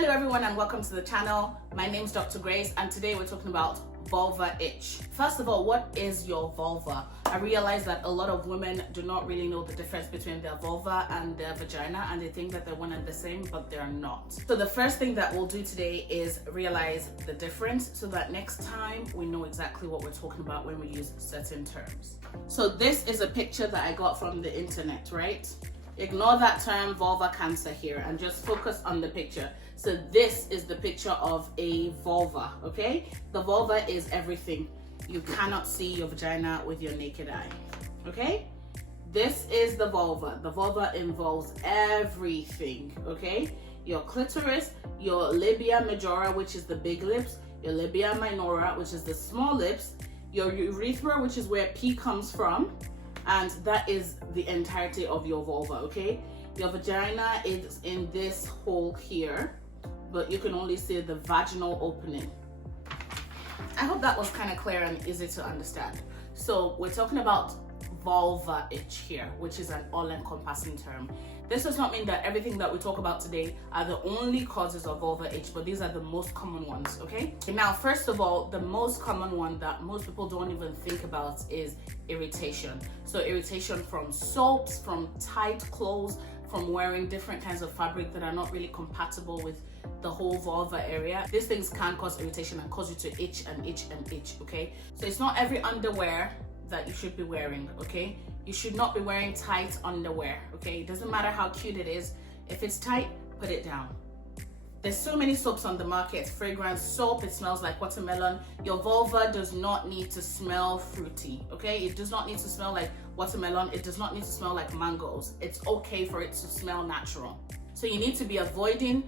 Hello everyone and welcome to the channel. My name is Dr. Grace and today we're talking about vulva itch. First of all, what is your vulva? I realize that a lot of women do not really know the difference between their vulva and their vagina, and they think that they're one and the same, but they're not. So the first thing that we'll do today is realize the difference so that next time we know exactly what we're talking about when we use certain terms. So this is a picture that I got from the internet, right? Ignore that term vulva cancer here and just focus on the picture. So this is the picture of a vulva, okay? The vulva is everything. You cannot see your vagina with your naked eye, okay? This is the vulva. The vulva involves everything, okay? Your clitoris, your labia majora, which is the big lips, your labia minora, which is the small lips, your urethra, which is where pee comes from, and that is the entirety of your vulva, okay? Your vagina is in this hole here, but you can only see the vaginal opening. I hope that was kind of clear and easy to understand. So we're talking about vulva itch here, which is an all-encompassing term. This does not mean that everything that we talk about today are the only causes of vulva itch, but these are the most common ones, okay? Now, first of all, the most common one that most people don't even think about is irritation. So irritation from soaps, from tight clothes, from wearing different kinds of fabric that are not really compatible with the whole vulva area. These things can cause irritation and cause you to itch and itch and itch, okay? So it's not every underwear that you should be wearing, okay? You should not be wearing tight underwear, okay? It doesn't matter how cute it is. If it's tight, put it down. There's so many soaps on the market. Fragrance soap, it smells like watermelon. Your vulva does not need to smell fruity, okay? It does not need to smell like watermelon. It does not need to smell like mangoes. It's okay for it to smell natural. So you need to be avoiding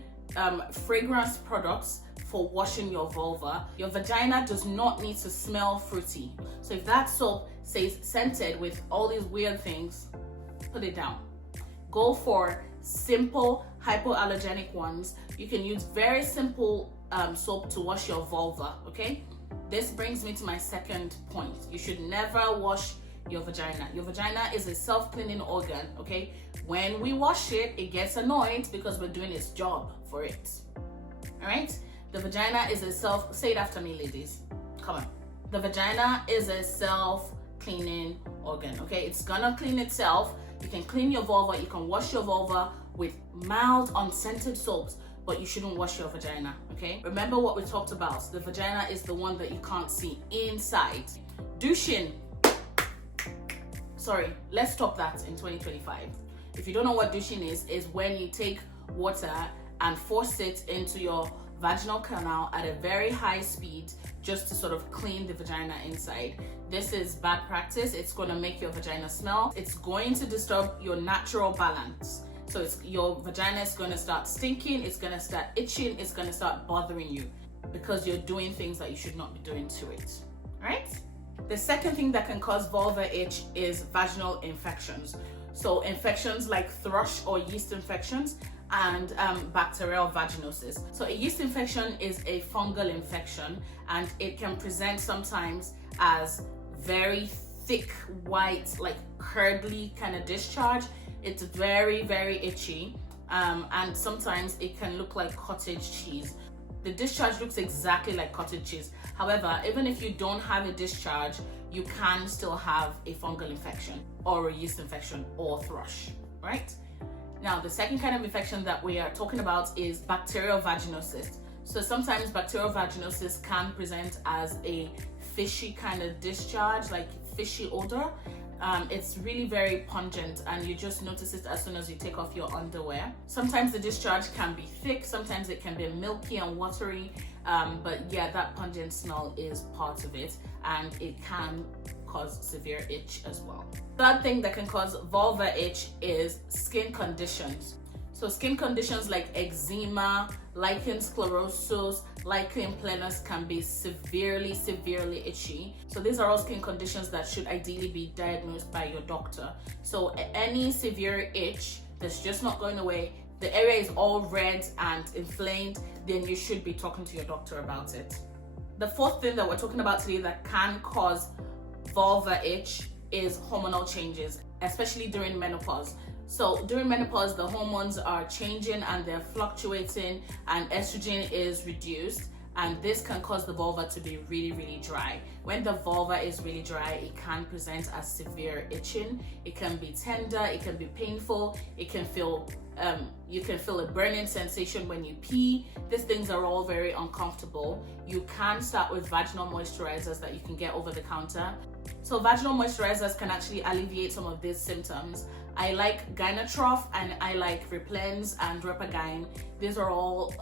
fragrance products for washing your vulva. Your vagina does not need to smell fruity. So if that soap says scented with all these weird things, put it down. Go for simple hypoallergenic ones. You can use very simple soap to wash your vulva, okay? This brings me to my second point. You should never wash your vagina. Your vagina is a self-cleaning organ, okay? When we wash it, it gets annoyed because we're doing its job for it, all right? The vagina is a say it after me, ladies. Come on. The vagina is a self-cleaning organ, okay? It's gonna clean itself. You can clean your vulva, you can wash your vulva with mild, unscented soaps, but you shouldn't wash your vagina, okay? Remember what we talked about. The vagina is the one that you can't see inside. Douching. Sorry, let's stop that in 2025. If you don't know what douching is when you take water and force it into your vaginal canal at a very high speed just to sort of clean the vagina inside. This is bad practice. It's going to make your vagina smell. It's going to disturb your natural balance. So your vagina is going to start stinking. It's going to start itching. It's going to start bothering you because you're doing things that you should not be doing to it, right? The second thing that can cause vulva itch is vaginal infections. So infections like thrush or yeast infections and bacterial vaginosis. So a yeast infection is a fungal infection and it can present sometimes as very thick, white, like curdly kind of discharge. It's very, very itchy and sometimes it can look like cottage cheese. The discharge looks exactly like cottage cheese. However, even if you don't have a discharge, you can still have a fungal infection or a yeast infection or thrush, right? Now, the second kind of infection that we are talking about is bacterial vaginosis. So sometimes bacterial vaginosis can present as a fishy kind of discharge, like fishy odor. It's really very pungent and you just notice it as soon as you take off your underwear. Sometimes the discharge can be thick, sometimes it can be milky and watery, but yeah, that pungent smell is part of it and it can cause severe itch as well. Third thing that can cause vulva itch is skin conditions. So skin conditions like eczema, lichen sclerosus, lichen planus can be severely itchy. So these are all skin conditions that should ideally be diagnosed by your doctor. So any severe itch that's just not going away, the area is all red and inflamed, then you should be talking to your doctor about it. The fourth thing that we're talking about today that can cause vulva itch is hormonal changes, especially during menopause. So during menopause, the hormones are changing and they're fluctuating, and estrogen is reduced, and this can cause the vulva to be really dry. When the vulva is really dry, it can present as severe itching. It can be tender, it can be painful, it can feel you can feel a burning sensation when you pee. These things are all very uncomfortable. You can start with vaginal moisturizers that you can get over the counter. So vaginal moisturizers can actually alleviate some of these symptoms. I like Gynatrof and I like Replens and Repagyne. These are all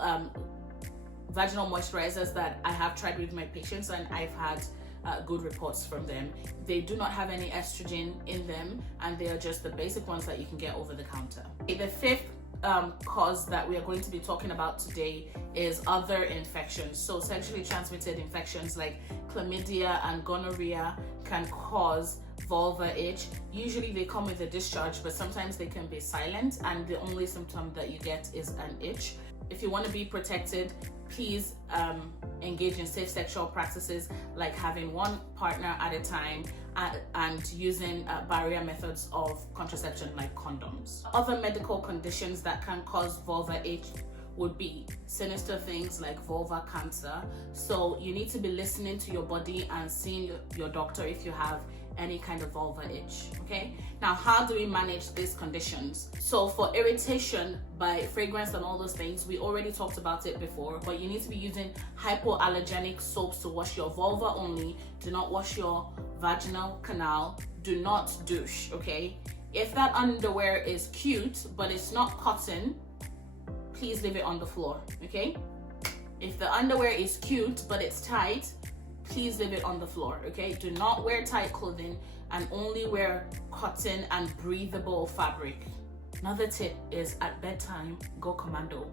vaginal moisturizers that I have tried with my patients, and I've had good reports from them. They do not have any estrogen in them, and they are just the basic ones that you can get over the counter. The fifth cause that we are going to be talking about today is other infections. So sexually transmitted infections like chlamydia and gonorrhea can cause vulva itch. Usually they come with a discharge, but sometimes they can be silent, and the only symptom that you get is an itch. If you want to be protected, please engage in safe sexual practices like having one partner at a time and using barrier methods of contraception like condoms. Other medical conditions that can cause vulva itch would be sinister things like vulva cancer. So you need to be listening to your body and seeing your doctor if you have any kind of vulva itch. Okay, now how do we manage these conditions? So for irritation by fragrance and all those things, we already talked about it before, but you need to be using hypoallergenic soaps to wash your vulva only. Do not wash your vaginal canal. Do not douche. Okay, if that underwear is cute but it's not cotton, please leave it on the floor. Okay, if the underwear is cute but it's tight, please leave it on the floor. Okay, do not wear tight clothing and only wear cotton and breathable fabric. Another tip is at bedtime, go commando,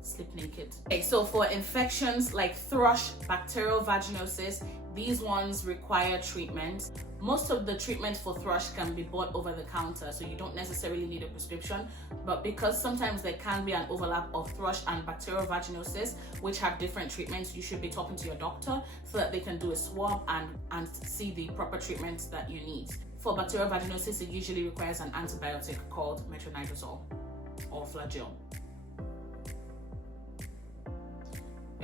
sleep naked. Okay, so for infections like thrush, bacterial vaginosis, these ones require treatment. Most of the treatment for thrush can be bought over the counter, so you don't necessarily need a prescription. But because sometimes there can be an overlap of thrush and bacterial vaginosis, which have different treatments, you should be talking to your doctor so that they can do a swab and see the proper treatment that you need. For bacterial vaginosis, it usually requires an antibiotic called metronidazole or flagyl.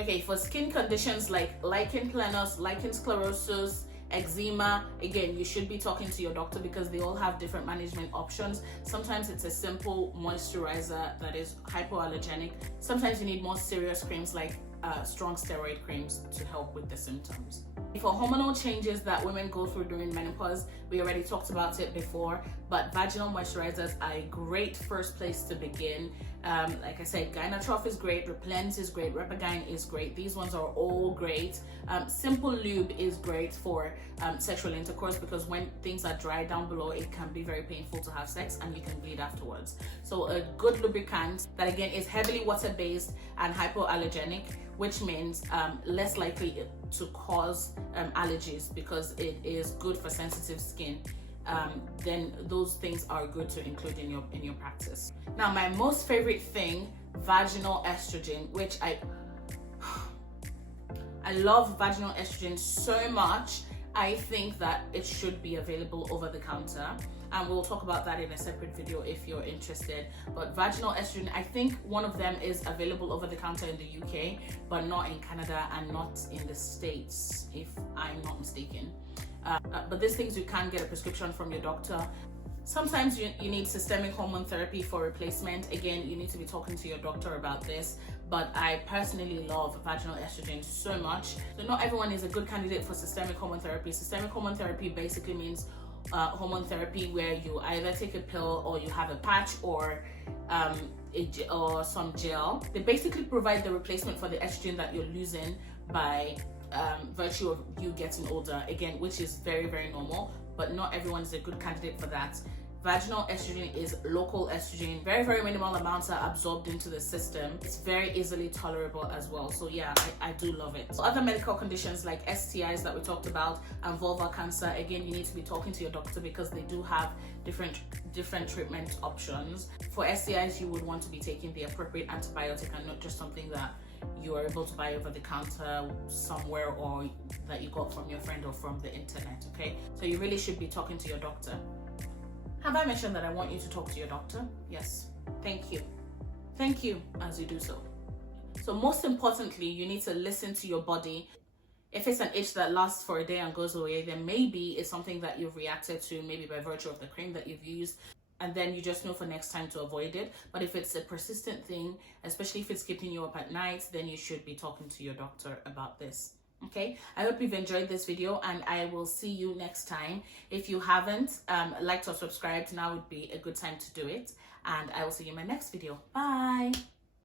Okay, for skin conditions like lichen planus, lichen sclerosus, eczema, again, you should be talking to your doctor because they all have different management options. Sometimes it's a simple moisturizer that is hypoallergenic. Sometimes you need more serious creams like strong steroid creams to help with the symptoms. For hormonal changes that women go through during menopause, we already talked about it before, but vaginal moisturizers are a great first place to begin. Like I said, Gynatrof is great, Replens is great, Repagyne is great. These ones are all great. Simple lube is great for sexual intercourse because when things are dry down below, it can be very painful to have sex and you can bleed afterwards. So a good lubricant that again is heavily water-based and hypoallergenic, which means less likely to cause allergies because it is good for sensitive skin. Then those things are good to include in your practice. Now, my most favorite thing, vaginal estrogen, which I love vaginal estrogen so much. I think that it should be available over the counter, and we'll talk about that in a separate video if you're interested. But vaginal estrogen, I think one of them is available over the counter in the UK, but not in Canada and not in the States, if I'm not mistaken. But these things you can get a prescription from your doctor. Sometimes you need systemic hormone therapy for replacement. Again, you need to be talking to your doctor about this, but I personally love vaginal estrogen so much. So not everyone is a good candidate for systemic hormone therapy. Systemic hormone therapy basically means hormone therapy where you either take a pill or you have a patch or some gel. They basically provide the replacement for the estrogen that you're losing by virtue of you getting older, again, which is very normal, but not everyone is a good candidate for that. Vaginal estrogen is local estrogen. Very minimal amounts are absorbed into the system. It's very easily tolerable as well. So yeah, I do love it. So other medical conditions like STIs that we talked about and vulvar cancer, again, you need to be talking to your doctor because they do have different treatment options. For STIs, you would want to be taking the appropriate antibiotic and not just something that you are able to buy over the counter somewhere or that you got from your friend or from the internet. Okay, so you really should be talking to your doctor. Have I mentioned that I want you to talk to your doctor? Yes. Thank you. Thank you as you do so. So most importantly, you need to listen to your body. If it's an itch that lasts for a day and goes away, then maybe it's something that you've reacted to, maybe by virtue of the cream that you've used, and then you just know for next time to avoid it. But if it's a persistent thing, especially if it's keeping you up at night, then you should be talking to your doctor about this. Okay, I hope you've enjoyed this video, and I will see you next time. If you haven't liked or subscribed, now would be a good time to do it, and I will see you in my next video. Bye.